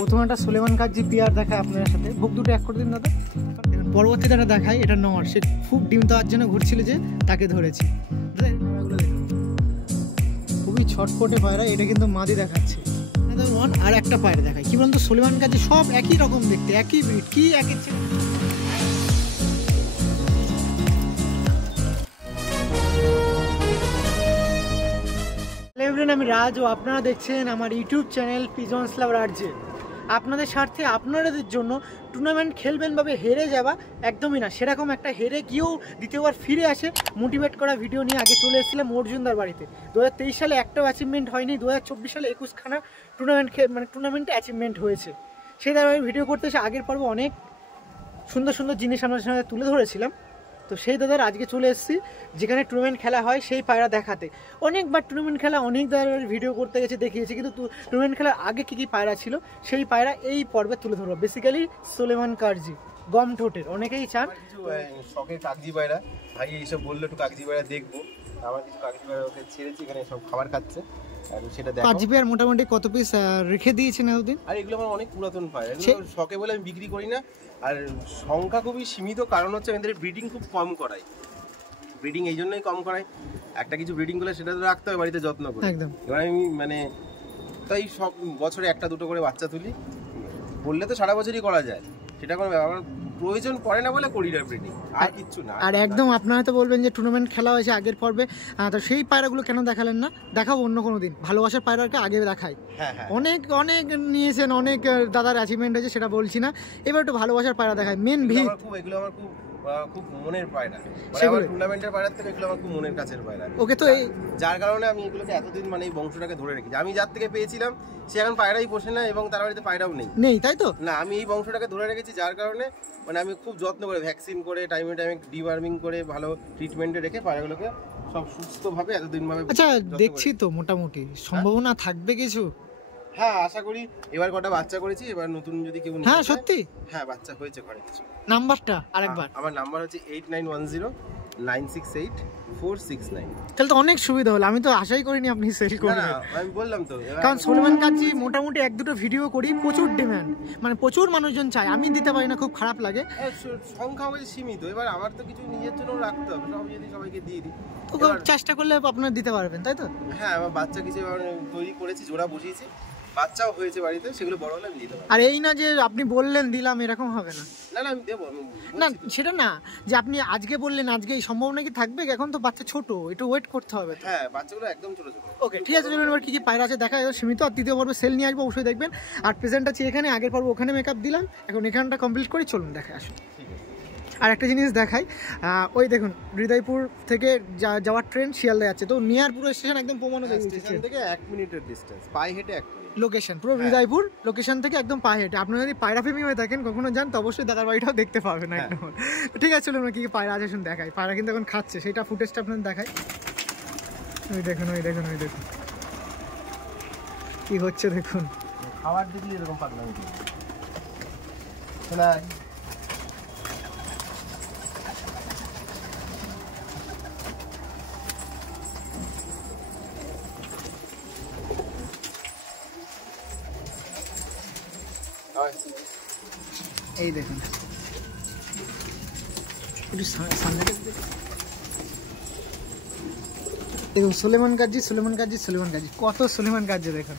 প্রথমে একটা সুলেমান কাজি পিয়ার দেখায় আপনার সাথে, বুক দুটো এক করে দিন দাদা। পরবর্তীতে একটা দেখায়, এটা নর, সে খুব ডিম দেওয়ার জন্য ঘুরছিল, যে তাকে ধরেছি। খুবই ছটপটে পায়রা, এটা কিন্তু মাদি দেখাচ্ছে। আর একটা পায়রা দেখায়, কি বলতো সুলেমান কাজি সব একই রকম দেখতে, একই ব্রিড, কি একই। আমি রাজ ও আপনারা দেখছেন আমার ইউটিউব চ্যানেল পিজনস লাভার আরজে। আপনাদের স্বার্থে আপনাদের জন্য টুর্নামেন্ট খেলবেন ভাবে হেরে যাওয়া একদমই না, সেরকম একটা হেরে গিয়েও দ্বিতীয়বার ফিরে আসে মোটিভেট করা ভিডিও নিয়ে আগে চলে এসেছিলাম অর্জুনদার বাড়িতে। 2023 সালে একটাও অ্যাচিভমেন্ট হয়নি, 2024 সালে 21খানা টুর্নামেন্টে অ্যাচিভমেন্ট হয়েছে। সেই ধারাবাহিক ভিডিও করতে এসে আগের পর্ব অনেক সুন্দর সুন্দর জিনিস আপনাদের সামনে তুলে ধরেছিলাম। তো সেই দাদার আজকে চলে এসেছি যেখানে টুর্নামেন্ট খেলা হয় সেই পায়রা দেখাতে। অনেকবার টুর্নামেন্ট খেলা অনেক দাদার ভিডিও করতে গেছে, দেখিয়েছি, কিন্তু টুর্নামেন্ট খেলার আগে কী কী পায়রা ছিল সেই পায়রা এই পর্বে তুলে ধরবো। বেসিক্যালি সুলেমান কাজি, গম ঠোঁটের, অনেকেই চান শখের কাগজি পায়রা। ভাই এইসব বললো একটু কাগজি পায়রা দেখবো, আমার কিছু কাগজি পায়রা ওকে ছেড়েছি, এখানে সব খাবার খাচ্ছে। কাগজি পায়রা মোটামুটি কত পিস রেখে দিয়েছেন এতদিন? আর এগুলো আমার অনেক পুরাতন পায়রা, এগুলো শখে বলে আমি বিক্রি করি না। আর সংখ্যা খুবই সীমিত, কারণ হচ্ছে আমাদের ব্রিডিং খুব কম করাই। ব্রিডিং এই জন্যই কম করাই, একটা কিছু ব্রিডিং করলে সেটা তো রাখতে হবে বাড়িতে যত্ন করে। একদম। এবার আমি তাই সব বছরে একটা দুটো করে বাচ্চা তুলি, বললে তো সারা বছরই করা যায়, সেটা কোনো আমার প্রয়োজন পড়ে না বলে করি না ব্রিডিং, আর কিচ্ছু না। আর একদম আপনারা তো বলবেন যে টুর্নামেন্ট খেলা হয়েছে আগের পর্বে, তো সেই পায়রাগুলো কেন দেখালেন না? দেখাবো অন্য কোনো দিন, ভালোবাসার পায়রাকে আগে দেখাই। অনেক অনেক নিয়েছেন, অনেক দাদার অ্যাচিভমেন্ট হয়েছে, সেটা বলছি না। এবার একটু ভালোবাসার পায়রা দেখায়। মেন ভিড় এগুলো আমার খুব মনের পায়রা, টুর্নামেন্টের পায়রার থেকে এগুলো আমার খুব মনের কাছের পায়রা। ওকে, তো এই যার কারণে আমি এগুলোকে এতদিন এই বংশটাকে ধরে রেখেছি। আমি যার থেকে পেয়েছিলাম সে এখন পায়রাই পোষে না, এবং তার বাড়িতে পায়রাও নেই, তাই তো না। আমি এই বংশটাকে ধরে রেখেছি, যার কারণে আমি খুব যত্ন করে ভ্যাকসিন করে টাইমে ডিওয়ার্মিং করে ভালো ট্রিটমেন্টে রেখে পায়রাগুলোকে সব সুস্থভাবে এতদিন ভাবে। আচ্ছা, দেখছি তো মোটামুটি সম্ভাবনা থাকবে কিছু। হ্যাঁ, আশা করি। এবার কটা বাচ্চা করেছি, এবার নতুন যদি কেউ। হ্যাঁ, সত্যি? হ্যাঁ, বাচ্চা হয়েছে ঘরে কিছু। নাম্বারটা আরেকবার। আমার নাম্বার হচ্ছে 8910968469। তাহলে তো অনেক সুবিধা হলো, আমি তো আশাই করিনি আপনি সেল করবেন। আমি বললাম তো, কারণ সুলেমান কাজি মোটামুটি এক দুটো ভিডিও করি, প্রচুর ডিমান্ড, প্রচুর মানুষজন চায়, আমি দিতে পারি না, খুব খারাপ লাগে। সংখ্যা হচ্ছে সীমিত, এবার আমার তো কিছু নিজের জন্য রাখতে হবে, সব যদি সবাইকে দিয়ে দিই তো চেষ্টা করলে আপনারা দিতে পারবেন, তাই তো? হ্যাঁ, আমার বাচ্চা কিছু তৈরি করেছি, জোড়া বসিয়েছি, বাচ্চাও হয়েছে বাড়িতে, সেগুলো বড় হলে আমি দিতে পারবো। আর এই না যে আপনি বললেন দিলাম, এরকম হবে না। না না, আমি দেবো না, সেটা না যে আপনি আজকে বললেন আজকে এই সম্ভাবনা কি থাকবে? এখন তো বাচ্চা ছোট, একটু ওয়েট করতে হবে। হ্যাঁ, বাচ্চাগুলো একদম ছোট ছোট। ওকে, ঠিক আছে, চলুন এবার কি কি পায়রা আছে দেখা যাবে। সীমিত, আর তৃতীয় পর্বে সেল নিয়ে আসবো, অবশ্যই দেখবেন। আর প্রেজেন্ট আছে এখানে, আগের পর্ব ওখানে মেকআপ দিলাম, এখন এখানটা কমপ্লিট করি, চলুন দেখে আসুন। আর একটা জিনিস দেখাই, ওই দেখুন হৃদয়পুর থেকে যাওয়ার ট্রেন শিয়ালদা যাচ্ছে, তো নিয়ারপুর স্টেশন একদম পৌঁছানো যায়, স্টেশন থেকে 1 মিনিটের ডিসটেন্স, পায়ে হেঁটে 1 মিনিট লোকেশন, পুরো হৃদয়পুর লোকেশন থেকে একদম পায়ে হেঁটে। আপনারা যদি পায়রা প্রেমী হয়ে থাকেন, কখনো যান তো অবশ্যই দাদার বাড়িটাও দেখতে পাবেন একদম। ঠিক আছে, চলুন কি কি পায়রা আছে শুন দেখাই। পায়রা কিন্তু এখন খাচ্ছে, সেটা ফুটেজটা আপনাদের দেখাই। ওই দেখুন, ওই দেখুন, ওই দেখুন কি হচ্ছে, দেখুন খাবার দেখলে এরকম পাগলামি না। এই দেখুন, একটু সামনে দেখুন, সুলেমান কাজি, সুলেমান কাজি, সুলেমান কাজি, কত সুলেমান কাজি দেখুন।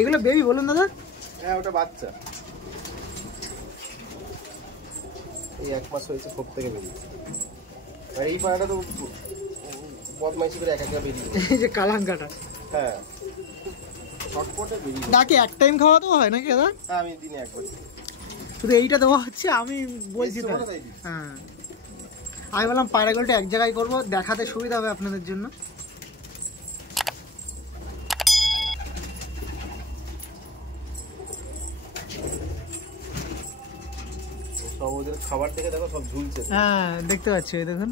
এগুলো বেবি বলুন দাদা? হ্যাঁ, ওটা বাচ্চা, এই 1 মাস হয়েছে খোপ থেকে বেরিয়েছে। আর এই পায়রাটা তো বদমাইশি করে একা বেরিয়ে, এই যে কালাঙ্কাটা। হ্যাঁ, ছটপটে বেরিয়ে। তাকে এক টাইম খাওয়া তো হয় নাকি দাদা? হ্যাঁ, আমি দিনে একবার, শুধু এইটা দেওয়া হচ্ছে, আমি বলছি তো। হ্যাঁ, আমি বললাম পায়রাগুলোটা এক জায়গায় করবো, দেখাতে সুবিধা হবে আপনাদের জন্য। ওদের খাবার থেকে দেখো সব ঝুলছে। হ্যাঁ, দেখতে পাচ্ছি, দেখুন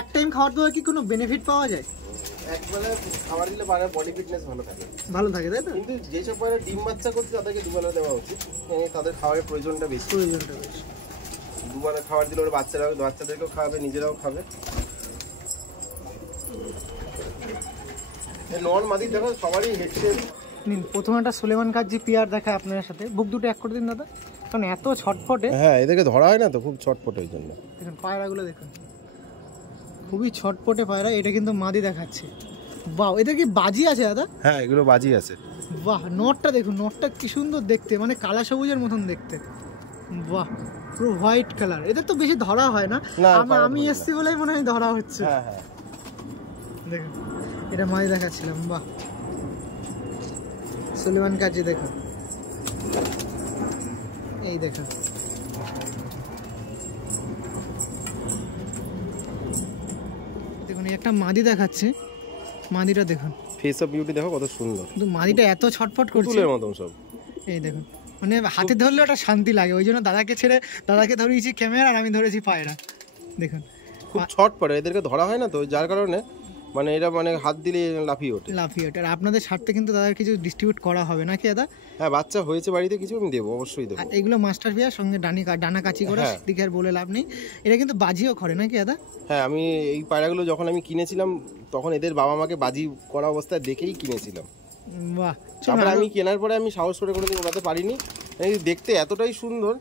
এক টাইম খাওয়ার দেওয়ার কি কোনো বেনিফিট পাওয়া যায়? একবেলা খাবার দিলে পায়রা বডি ফিটনেস ভালো থাকে, তাই তো? কিন্তু যেসব পায়রা ডিম বাচ্চা করছে তাদেরকে দুবেলা দেওয়া উচিত, তাদের খাবারের প্রয়োজনটা বেশি। দুবেলা খাবার দিলে ওরা বাচ্চাদেরকেও খাওয়াবে, নিজেরাও খাবে। নন মাদি দেখো সবারই হেডসে। প্রথমে একটা সুলেমান কাজী পিয়ার দেখায় আপনার সাথে, বুক দুটো এক করে দিন দাদা, কারণ এত ছটফটে। হ্যাঁ, এদেরকে ধরা হয় না তো, খুব ছটফটে ওই জন্য। দেখুন পায়রাগুলো দেখুন, খুবই ছটপটে পায়রা। এটা কিন্তু মাদি দেখাচ্ছে। বাহ, এদের কি বাজি আছে দাদা? হ্যাঁ, এগুলো বাজি আছে। বাহ, নটটা দেখুন, নটটা কি সুন্দর দেখতে, মানে কালা সবুজের মতন দেখতে। বাহ, পুরো হোয়াইট কালার। এদের তো বেশি ধরা হয় না, আমি এসছি বলেই মনে হয় ধরা হচ্ছে। দেখুন এটা মাদি দেখাচ্ছিলাম। বাহ, সুলেমান কাজী দেখুন, এই দেখুন। দেখুন একটা মাদি দেখাচ্ছে, মাদিটা দেখুন, ফেস অফ বিউটি দেখো কত সুন্দর। কিন্তু মাদিটা এত ছটফট করছে পুতুলের মতন সব। এই দেখুন, মানে হাতে ধরলে একটা শান্তি লাগে, ওই জন্য দাদাকে ছেড়ে দাদাকে ধরিয়েছি ক্যামেরা, আর আমি ধরেছি পায়রা। দেখুন খুব ছটফট, এদেরকে ধরা হয় না তো, যার কারণে মানে এরা মানে হাত দিলে লাফিয়ে ওঠে। আর আপনাদের স্বার্থে কিন্তু দাদার কিছু ডিস্ট্রিবিউট করা হবে নাকি দাদা? হ্যাঁ, বাচ্চা হয়েছে বাড়িতে কিছু, আমি দেবো, অবশ্যই দেবো। এগুলো মাস্টার পেয়ার সঙ্গে ডানা কাচি করে, দিকে আর বলে লাভ নেই। এটা কিন্তু বাজিও করে নাকি দাদা? হ্যাঁ, আমি এই পায়রাগুলো যখন আমি কিনেছিলাম তখন এদের বাবা মাকে বাজি করা অবস্থায় দেখেই কিনেছিলাম। বাহ, তারপরে আমি কেনার পরে আমি সাহস করে কোনোদিন উড়াতে পারিনি, দেখতে এতটাই সুন্দর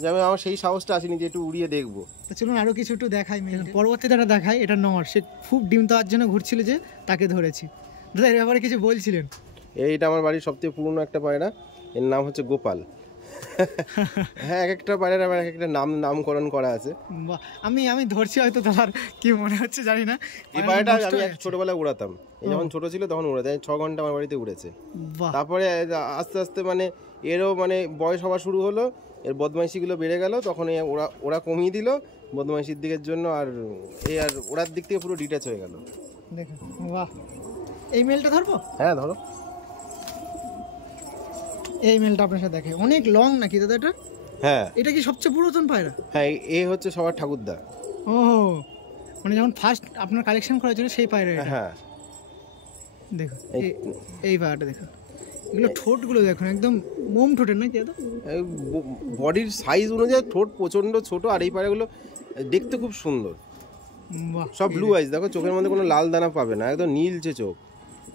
যে আমি আমার সেই সাহসটা আসেনি যে একটু উড়িয়ে দেখবো। চলুন আরো কিছু একটু দেখাই। পরবর্তীতে এটা দেখাই, এটা নর, সে খুব ডিম দেওয়ার জন্য ঘুরছিল, যে তাকে ধরেছি। দাদা এর ব্যাপারে কিছু বলছিলেন? এইটা আমার বাড়ির সবথেকে পুরনো একটা পায়রা, এর নাম হচ্ছে গোপাল। হ্যাঁ, এক একটা পায়রার আমার এক একটা নামকরণ করা আছে। আমি ধরছি হয়তো, তার কি মনে হচ্ছে জানি না। এই পায়রাটা আমি ছোটবেলায় উড়াতাম, যখন ছোট ছিল তখন উড়াতাম, 6 ঘন্টা আমার বাড়িতে উড়েছে। তারপরে আস্তে আস্তে মানে এরও মানে বয়স হওয়া শুরু হলো, এর বদমাইশিগুলো বেড়ে গেল, তখন ওরা কমিয়ে দিল বদমাইশির দিকের জন্য, আর ওড়ার দিক থেকে পুরো ডিট্যাচ হয়ে গেল। দেখুন, বাহ, এই মেলটা ধরবো? হ্যাঁ ধরো। এই মেলটা আপনার সাথে দেখে অনেক লং নাকি দাদা এটা? হ্যাঁ, এটা কি সবচেয়ে পুরাতন পায়রা? হ্যাঁ, এই হচ্ছে সবার ঠাকুরদা। ও, মানে যখন ফার্স্ট আপনার কালেকশন করার জন্য সেই পায়রা। হ্যাঁ দেখুন, এই পায়রাটা দেখুন, এগুলো ঠোঁটগুলো দেখুন, একদম মোম ঠোঁটের নাকি দাদা? বডির সাইজ অনুযায়ী ঠোঁট প্রচন্ড ছোট, আর এই পায়রাগুলো দেখতে খুব সুন্দর। সব ব্লু আইজ, দেখো চোখের মধ্যে কোনো লাল দানা পাবে না, একদম নীলচে চোখ,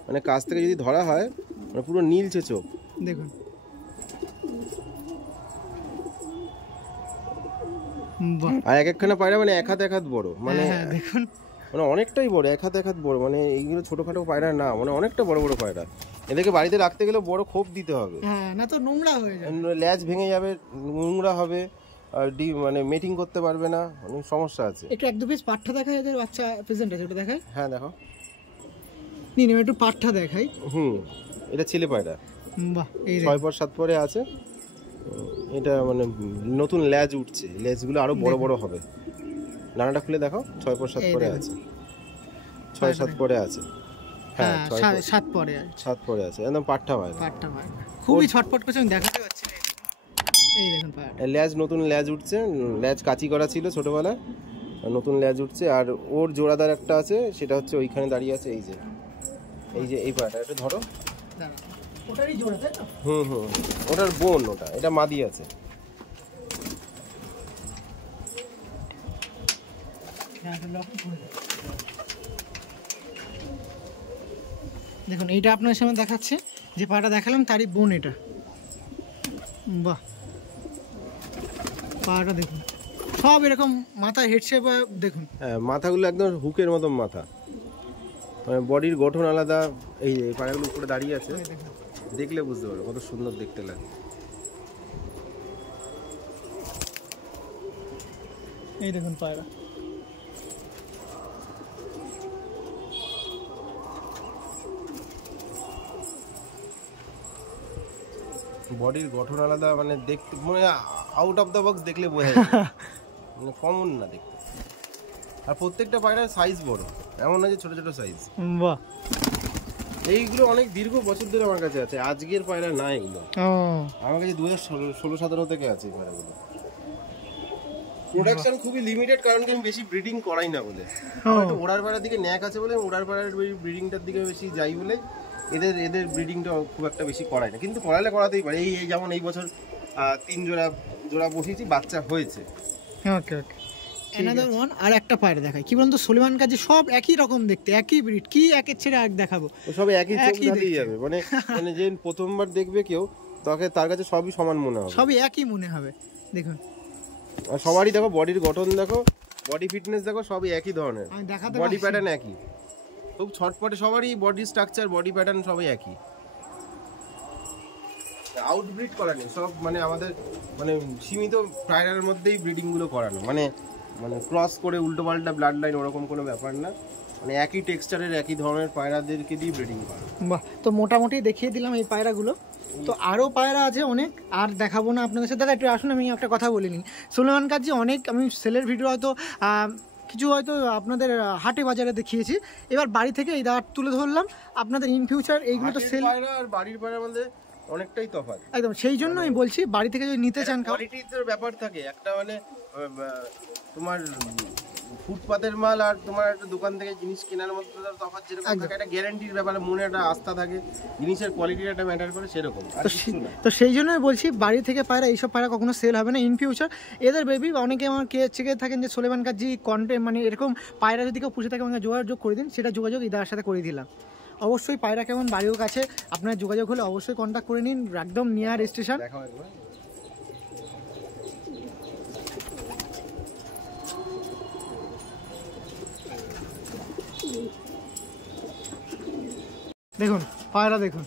মানে কাছ থেকে যদি ধরা হয় মানে পুরো নীলচে চোখ। দেখুন আর এক একখানা পায়রা মানে এক হাত বড়, মানে দেখুন মানে অনেকটাই বড়, এক হাত বড়, মানে এইগুলো ছোটখাটো পায়রা না, মানে অনেকটা বড় বড় পায়রা। এদেরকে বাড়িতে রাখতে গেলে বড় খোপ দিতে হবে, না তো নোংরা হয়ে যাবে, ল্যাজ ভেঙে যাবে, নোংরা হবে, আর মানে মিটিং করতে পারবে না, অনেক সমস্যা আছে। একটু এক দু পিস পাঠা দেখাই, এদের বাচ্চা প্রেজেন্ট আছে, ওটা দেখাই। হ্যাঁ দেখো, নিন একটু পাঠা দেখাই। এটা ছেলে পায়রা। বাহ, এই 6 পর 7 পরে আছে। এটা মানে নতুন ল্যাজ উঠছে, ল্যাজগুলো আরো বড় বড় হবে। ডানাটা খুলে দেখো, 6 পর 7 পরে আছে, 6-7 পরে আছে। হ্যাঁ, 7 পরে আছে, একদম পাঠা পায়রা। খুবই ছটফট করছে, আমি দেখাতে পাচ্ছি না। এই দেখুন পায়রা, ল্যাজ নতুন ল্যাজ উঠছে, ল্যাজ কাচি করা ছিল ছোটবেলায়, নতুন ল্যাজ উঠছে। আর ওর জোড়াদার একটা আছে, সেটা হচ্ছে ওইখানে দাঁড়িয়ে আছে, এই যে এই পায়রাটা, এটা ধরো। ওটারই জোড়া তাই তো? ওটার বোন ওটা, এটা মাদি আছে। দেখুন এইটা আপনার সামনে দেখাচ্ছে, যে পাটা দেখালাম তারই বোন এটা। বাহ, পাটা দেখুন, সব এরকম মাথা হেড শেপ দেখুন। হ্যাঁ, মাথাগুলো একদম হুকের মতন মাথা, মানে বডির গঠন আলাদা। এই যে পায়রাগুলো উপরে দাঁড়িয়ে আছে, দেখলে বুঝতে পারো কত সুন্দর দেখতে লাগে। এই দেখুন পায়রা, বডির গঠন আলাদা, মানে দেখতে মানে আউট অফ দ্য বক্স, দেখলে বোঝা যায়, মানে কমন না দেখতে। আর প্রত্যেকটা পায়রার সাইজ বড়, এমন না যে ছোট ছোট সাইজ। বাহ, এইগুলো অনেক দীর্ঘ বছর ধরে আমার কাছে আছে, আজকের পায়রা না এগুলো। আমার কাছে 2016-17 থেকে আছে এই পায়রাগুলো। প্রোডাকশন খুবই লিমিটেড, কারণ কি আমি বেশি ব্রিডিং করাই না বলে। ওড়ার পাড়ার দিকে ন্যাক আছে বলে ওড়ার পাড়ার ব্রিডিংটার দিকে বেশি যাই বলে এদের ব্রিডিংটা খুব একটা বেশি করাই না, কিন্তু করাতেই পারে। এই যেমন এই বছর 3 জোড়া বসিয়েছি, বাচ্চা হয়েছে। ওকে ওকে, অ্যানাদার ওয়ান। আর একটা পায়রা দেখাই, কি বলুন তো, সুলেমান কাজী, সব একই রকম দেখতে, একই ব্রিড, কি একের ছেড়ে এক দেখাবো, সব একই চোখ দিয়েই যাবে। মানে যে প্রথমবার দেখবে কেউ, তার কাছে সবই সমান মনে হবে, সবই একই মনে হবে। দেখুন, আর সবারই দেখো বডির গঠন দেখো, বডি ফিটনেস দেখো, সবই একই ধরনের, বডি প্যাটার্ন একই, খুব ছটপটে সবারই বডি স্ট্রাকচার, বডি প্যাটার্ন সবই একই। আউটব্রিড করা নেই, সব মানে আমাদের মানে সীমিত পায়রার মধ্যেই ব্রিডিং গুলো করানো, মানে ক্রস করে উল্টো পাল্টা ব্লাড লাইন ওরকম কোনো ব্যাপার না, মানে একই টেক্সচারের একই ধরনের পায়রাদেরকে দিয়ে ব্রিডিং করা। বাহ, তো মোটামুটি দেখিয়ে দিলাম এই পায়রাগুলো। তো আরও পায়রা আছে অনেক, আর দেখাবো না আপনাদের সাথে। দাদা একটু আসুন, আমি একটা কথা বলিনি, সুলেমান কাজী অনেক আমি সেলের ভিডিও হয়তো কিছু হয়তো আপনাদের হাটে বাজারে দেখিয়েছি, এবার বাড়ি থেকে এই দাঁড় তুলে ধরলাম আপনাদের। ইন ফিউচার এইগুলো তো সেল, পায়রা আর বাড়ির পায়রার মধ্যে অনেকটাই তফাৎ একদম, সেই জন্য আমি বলছি বাড়ি থেকে যদি নিতে চান, কোয়ালিটির ব্যাপার থাকে একটা, মানে তোমার ফুটপাতের মাল আর তোমার একটা দোকান থেকে জিনিস কেনার মধ্যে তফাৎ যেরকম থাকে, একটা গ্যারান্টির ব্যাপারে মনে একটা আস্থা থাকে, জিনিসের কোয়ালিটির একটা ম্যাটার করে, সেরকম। তো সেই জন্যই বলছি বাড়ি থেকে পায়রা, এইসব পায়রা কখনো সেল হবে না ইন ফিউচার। এদের বেবি অনেকে আমার চেকে থাকেন যে সুলেমান কাজী কন্টেন্ট, মানে এরকম পায়রা যদি কেউ পুষে থাকে আমাকে যোগাযোগ করে দিন, সেটা যোগাযোগ ইদার সাথে করে দিলাম। অবশ্যই পায়রা কেমন বাড়িও কাছে, আপনার যোগাযোগ হলে অবশ্যই কন্ট্যাক্ট করে নিন, একদম নিয়ার স্টেশন। দেখুন পায়রা দেখুন।